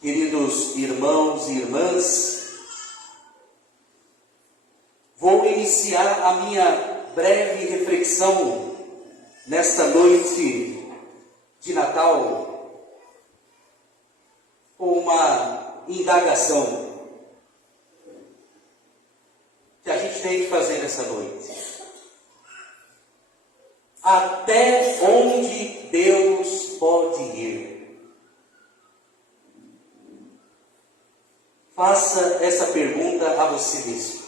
Queridos irmãos e irmãs, vou iniciar a minha breve reflexão nesta noite de Natal com uma indagação que a gente tem que fazer nessa noite. Até onde Deus pode ir? Faça essa pergunta a você mesmo.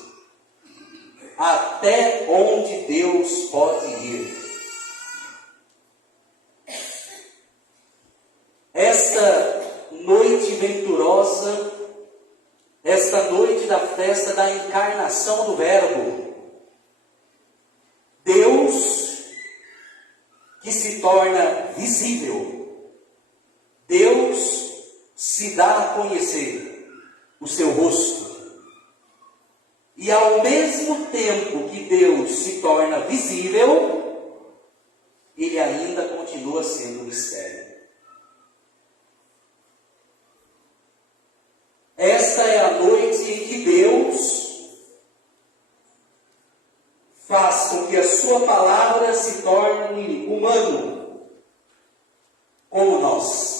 Até onde Deus pode ir? Esta noite venturosa, esta noite da festa da encarnação do Verbo, Deus que se torna visível, Deus se dá a conhecer o seu rosto. E ao mesmo tempo que Deus se torna visível, Ele ainda continua sendo mistério. Esta é a noite em que Deus faz com que a sua palavra se torne humano, como nós.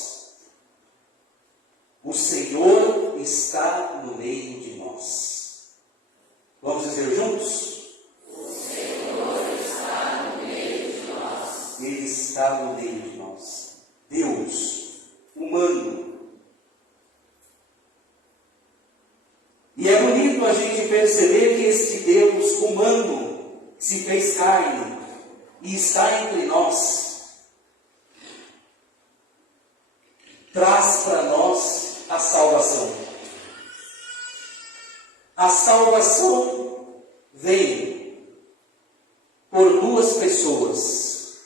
O Senhor está no meio de nós. Vamos dizer juntos? O Senhor está no meio de nós. Ele está no meio de nós. Deus, humano. E é bonito a gente perceber que este Deus humano se fez carne e está entre nós. Traz para nós a salvação. A salvação vem por duas pessoas,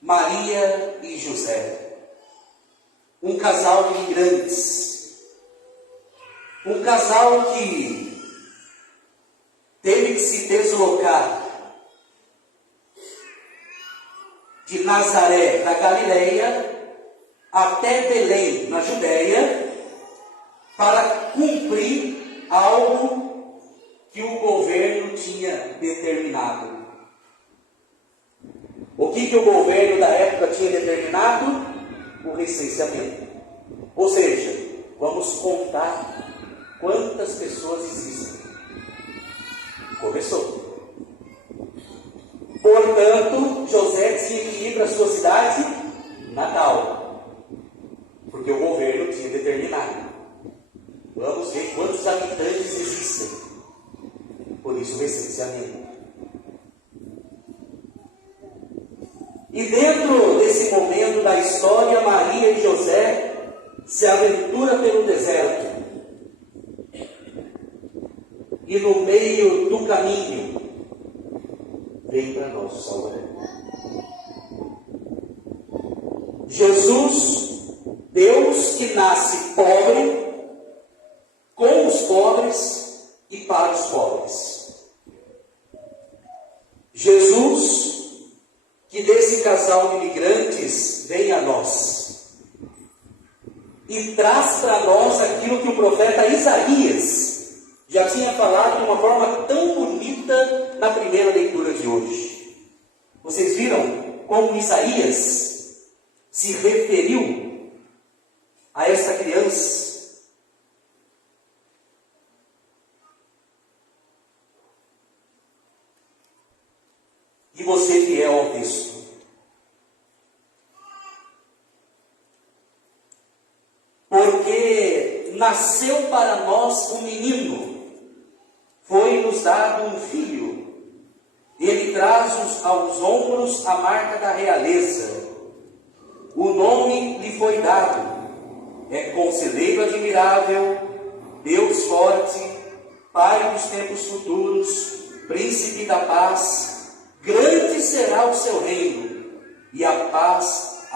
Maria e José, um casal de imigrantes, um casal que teve que se deslocar de Nazaré, da Galileia, até Belém, na Judéia, para cumprir algo que o governo tinha determinado. O que o governo da época tinha determinado? O recenseamento. Ou seja, vamos contar quantas pessoas existem. Começou. Portanto, José tinha que ir para a sua cidade natal, porque o governo tinha determinado. Vamos ver quantos habitantes existem. Por isso o recenseamento. E dentro desse momento da história, Maria e José se aventuram pelo deserto. E no meio do caminho, vem para nós o Salvador. Jesus, Deus que nasce pobre, com os pobres e para os pobres. Jesus, que desse casal de imigrantes vem a nós e traz para nós aquilo que o profeta Isaías já tinha falado de uma forma tão bonita na primeira leitura de hoje. Vocês viram como Isaías se referiu a essa criança? E você fiel ao texto. Porque nasceu para nós um menino, foi-nos dado um filho, ele traz aos ombros a marca da realeza, o nome lhe foi dado, é Conselheiro Admirável, Deus Forte, Pai dos tempos futuros, Príncipe da Paz, grande será o seu reino, e a paz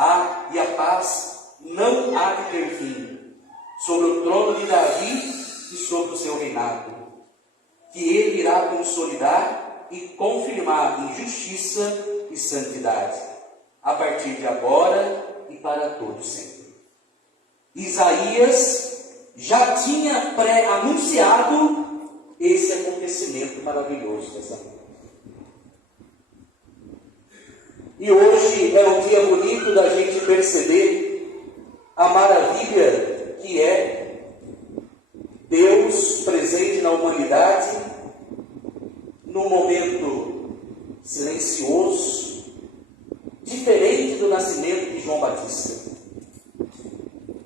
não há de ter fim, sobre o trono de Davi e sobre o seu reinado, que ele irá consolidar e confirmar em justiça e santidade, a partir de agora e para todo sempre. Isaías já tinha pré-anunciado esse acontecimento maravilhoso dessa vida. E hoje é um dia bonito da gente perceber a maravilha que é Deus presente na humanidade num momento silencioso, diferente do nascimento de João Batista.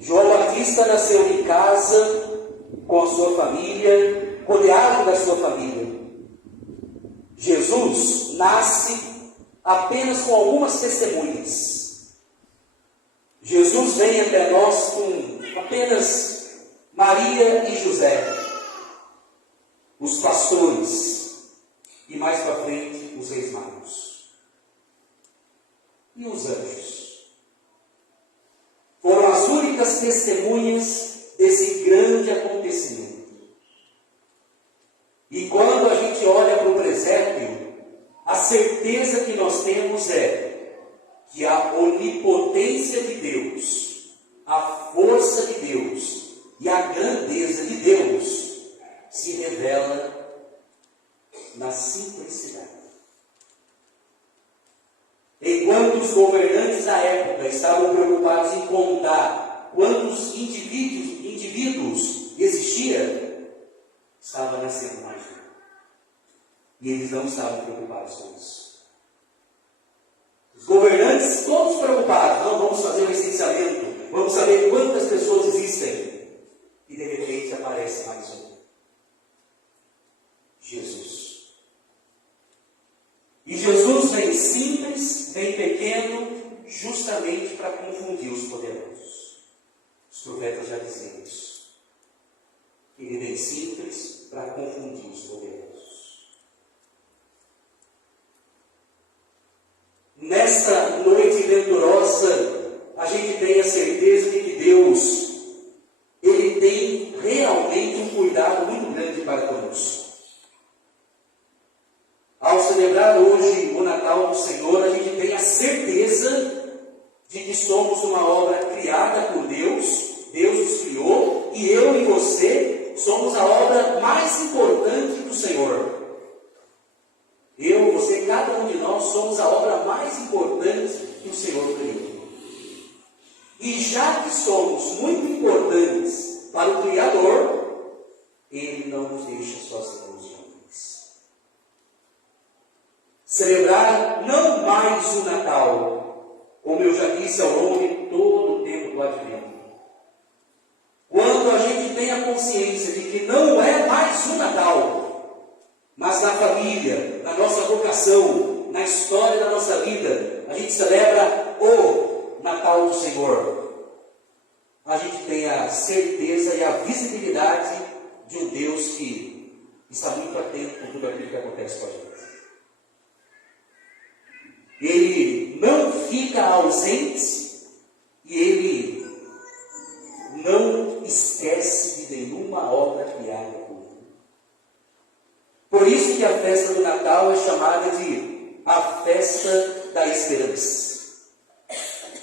João Batista nasceu em casa, com a sua família, rodeado da sua família. Jesus nasce apenas com algumas testemunhas. Jesus vem até nós com apenas Maria e José, os pastores, e mais para frente os reis magos. E os anjos? Foram as únicas testemunhas desse grande acontecimento. E quando a gente olha para o presépio, a certeza que nós temos é que a onipotência de Deus, a força de Deus e a grandeza de Deus se revela na simplicidade. Enquanto os governantes da época estavam preocupados em contar quantos indivíduos existiam, estava nascendo mais um. E eles não estavam preocupados com isso. Os governantes todos preocupados, não, vamos fazer um licenciamento, vamos saber quantas pessoas existem. E de repente aparece mais um. Jesus. E Jesus vem simples, vem pequeno, justamente para confundir os poderosos. Os profetas já diziam isso. Ele vem simples para confundir os poderosos. Nesta noite venturosa, a gente tem a certeza de que Deus, Ele tem realmente um cuidado muito grande para conosco. Ao celebrar hoje o Natal do Senhor, a gente tem a certeza de que somos uma obra criada por Deus, Deus nos criou, e eu e você somos a obra mais importante do Senhor. Eu, você, cada um de nós somos a obra mais importante que o Senhor criou. E já que somos muito importantes para o Criador, Ele não nos deixa sozinhos jamais. Celebrar não mais o Natal, como eu já disse ao longo de todo o tempo do Advento. Quando a gente tem a consciência de que não é mais um Natal, mas na família, na nossa vocação, na história da nossa vida, a gente celebra o Natal do Senhor. A gente tem a certeza e a visibilidade de um Deus que está muito atento com tudo aquilo que acontece com a gente. Ele não fica ausente e Ele não esquece de nenhuma obra criada por Ele. Por isso que a festa do Natal é chamada de a festa da esperança.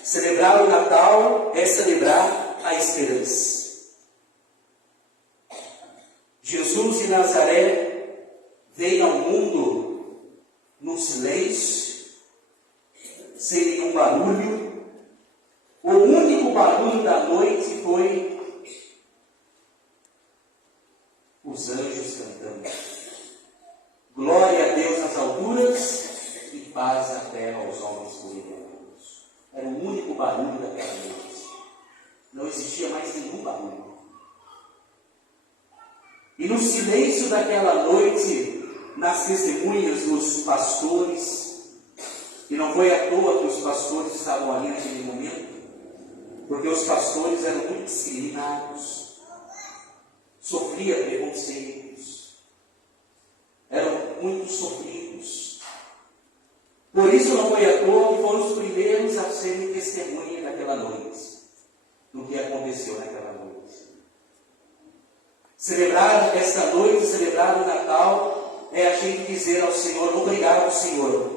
Celebrar o Natal é celebrar a esperança. Jesus de Nazaré veio ao mundo no silêncio, sem nenhum barulho. O único barulho da noite foi os anjos cantando. Glória a Deus nas alturas e paz na terra aos homens bonitos. Era o único barulho daquela noite. Não existia mais nenhum barulho. E no silêncio daquela noite, nas testemunhas dos pastores, e não foi à toa que os pastores estavam ali naquele momento, porque os pastores eram muito discriminados, sofriam preconceitos, eram muito sofridos. Por isso não foi à toa que foram os primeiros a serem testemunha naquela noite, do que aconteceu naquela noite. Celebrar esta noite, celebrar o Natal, é a gente dizer ao Senhor, obrigado, Senhor,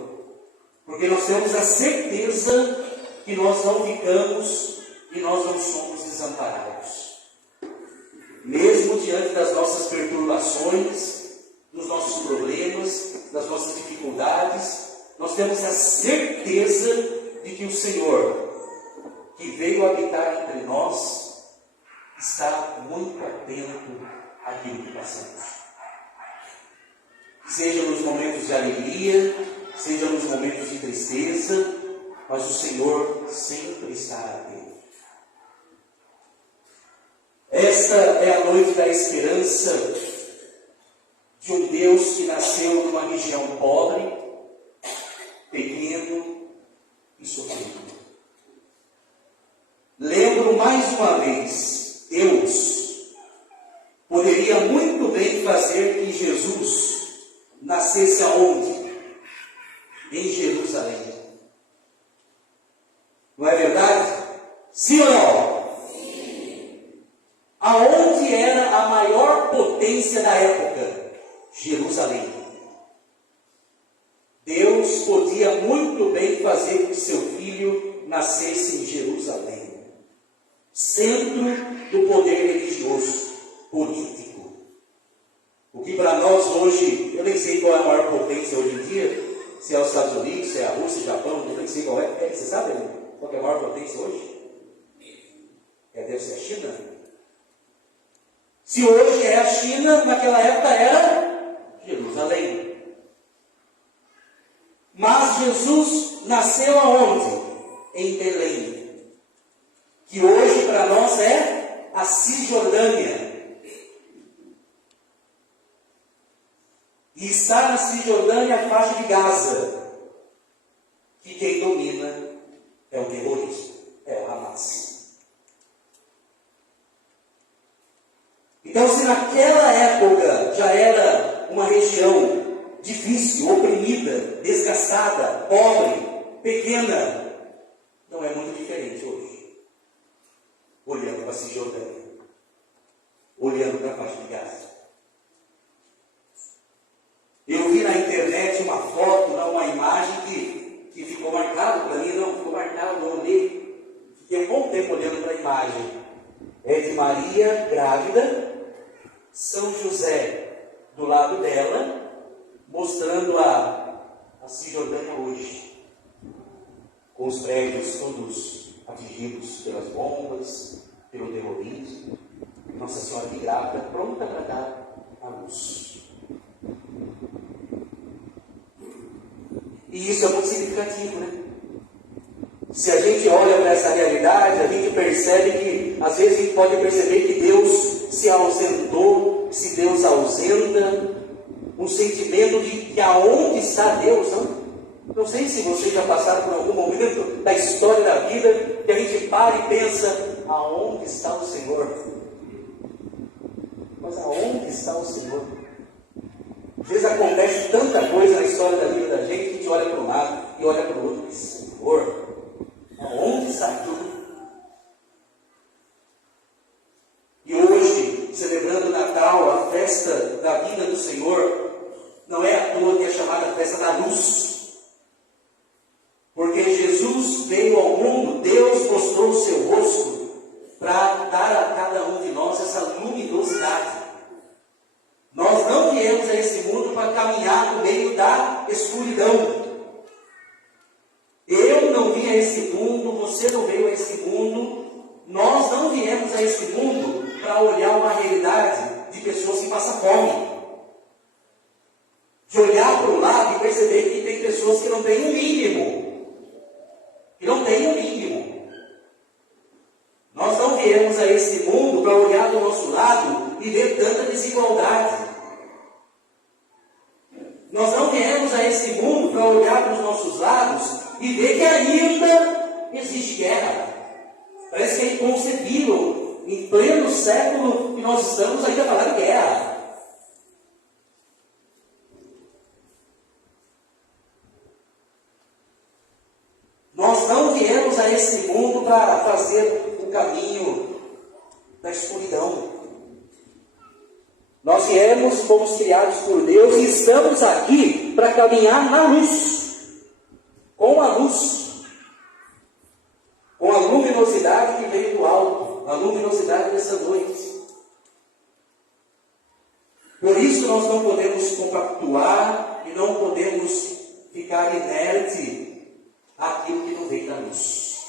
porque nós temos a certeza que nós não ficamos e nós não somos desamparados. Mesmo diante das nossas perturbações, dos nossos problemas, das nossas dificuldades, nós temos a certeza de que o Senhor, que veio habitar entre nós, está muito atento àquilo que passamos. Seja nos momentos de alegria, seja nos momentos de tristeza, mas o Senhor sempre está atento. Esta é a noite da esperança de um Deus que nasceu numa região pobre, pequeno e sofrido. Lembro mais uma vez, Deus poderia muito bem fazer que Jesus nascesse aonde? Em Jerusalém. Não é verdade? Sim ou não? Sim. Aonde era a maior potência da época? Jerusalém. Deus podia muito bem fazer que seu filho nascesse em Jerusalém, centro do poder religioso, político. O que para nós hoje, eu nem sei qual é a maior potência hoje em dia, se é os Estados Unidos, se é a Rússia, Japão, eu nem sei qual é. Você sabe qual é a maior potência hoje? Deve ser a China. Se hoje é a China, naquela época era Jerusalém. Mas Jesus nasceu aonde? Em Belém, que hoje para nós é a Cisjordânia. E está na Cisjordânia a faixa de Gaza, que quem domina é o terrorismo, é o Hamas. Então, se naquela época já era uma região difícil, oprimida, desgastada, pobre, pequena, não é muito diferente hoje. Olhando para a Cisjordânia, olhando para a faixa de Gaza. Eu vi na internet uma foto, uma imagem que ficou marcado para mim, ficou marcado, eu olhei, fiquei um bom tempo olhando para a imagem. É de Maria grávida, São José do lado dela, mostrando a Cisjordânia hoje, com os prédios todos atingidos pelas bombas, pelo terrorismo, Nossa Senhora de grávida, pronta para dar a luz. E isso é muito significativo, né? Se a gente olha para essa realidade, a gente percebe que, às vezes, a gente pode perceber que Deus se ausentou, se Deus ausenta, um sentimento de que aonde está Deus, não? Não sei se vocês já passaram por algum momento da história da vida, que a gente para e pensa, aonde está o Senhor? Mas aonde está o Senhor? Às vezes acontece tanta coisa na história da vida da gente, que a gente olha para um lado e olha para o outro e diz, Senhor, aonde está tudo? E hoje, celebrando o Natal, a festa da vida do Senhor, não é à toa que é chamada a festa da luz. Porque Jesus veio ao mundo, Deus mostrou o seu rosto para dar a cada um de nós essa luminosidade. Nós não viemos a esse mundo para caminhar no meio da escuridão. Eu não vim a esse mundo, você não veio a esse mundo, nós não viemos a esse mundo para olhar uma realidade de pessoas que passam fome. De olhar para o lado e perceber que tem pessoas que não têm o mínimo. Que não têm o mínimo. Nós não viemos a esse mundo para olhar do nosso lado e ver tanta desigualdade. Nós não viemos a esse mundo para olhar para os nossos lados e ver que ainda existe guerra. Parece que é inconcebível, em pleno século que nós estamos, ainda falar de guerra. Nós não viemos a esse mundo para fazer o caminho da escuridão. Nós viemos, fomos criados por Deus e estamos aqui para caminhar na luz, com a luz, com a luminosidade que veio do alto, a luminosidade nessa noite. Por isso nós não podemos compactuar e não podemos ficar inerte àquilo que não vem da luz.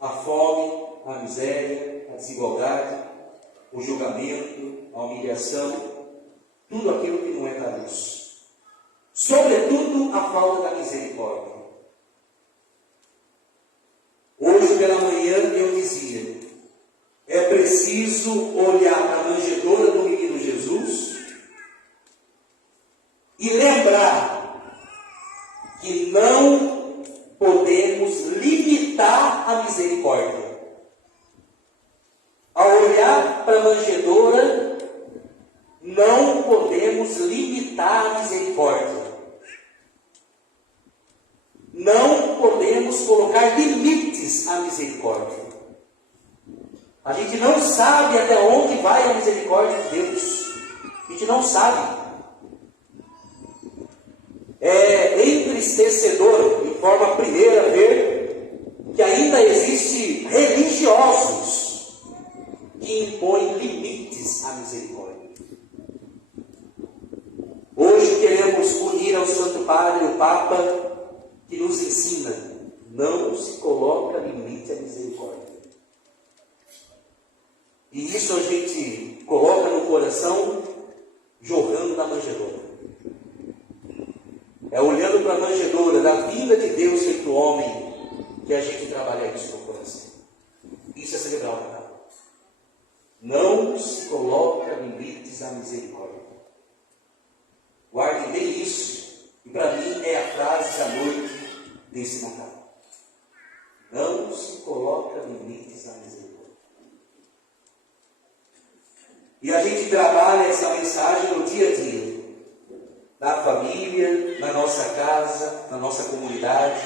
A fome, a miséria, a desigualdade, o julgamento, a humilhação, tudo aquilo que não é da luz. Sobretudo a falta da misericórdia. Hoje pela manhã eu dizia, é preciso olhar para a manjedoura do menino Jesus e lembrar que não podemos limitar a misericórdia. Ao olhar para a manjedoura, não podemos limitar a misericórdia. Não podemos colocar limites à misericórdia. A gente não sabe até onde vai a misericórdia de Deus. A gente não sabe. É entristecedor, de forma primeira, ver que ainda existe religiosos que impõem limites à misericórdia. Hoje queremos unir ao Santo Padre, o Papa, que nos ensina, não se coloca limite à misericórdia. E isso a gente coloca no coração, jorrando na manjedoura. É olhando para a manjedoura da vinda de Deus feito homem, que a gente trabalha isso no coração. Isso é celebrar o Natal. Não se coloca limites à misericórdia. Guardem bem isso, e para mim é a frase da noite desse Natal. Não se coloca limites à misericórdia. E a gente trabalha essa mensagem no dia a dia, na família, na nossa casa, na nossa comunidade.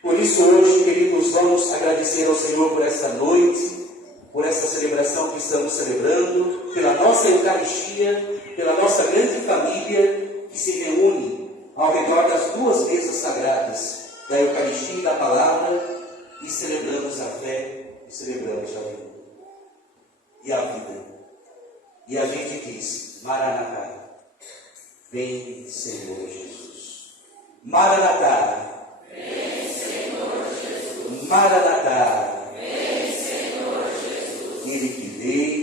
Por isso hoje, queridos, vamos agradecer ao Senhor por esta noite, por essa celebração que estamos celebrando, pela nossa Eucaristia, pela nossa grande família que se reúne ao redor das duas mesas sagradas, da Eucaristia e da Palavra, e celebramos a fé e celebramos a vida. E a vida. E a gente diz, Maranatá, vem Senhor Jesus. Maranatá, vem Senhor Jesus. Maranatá, vem Senhor Jesus. Ele que veio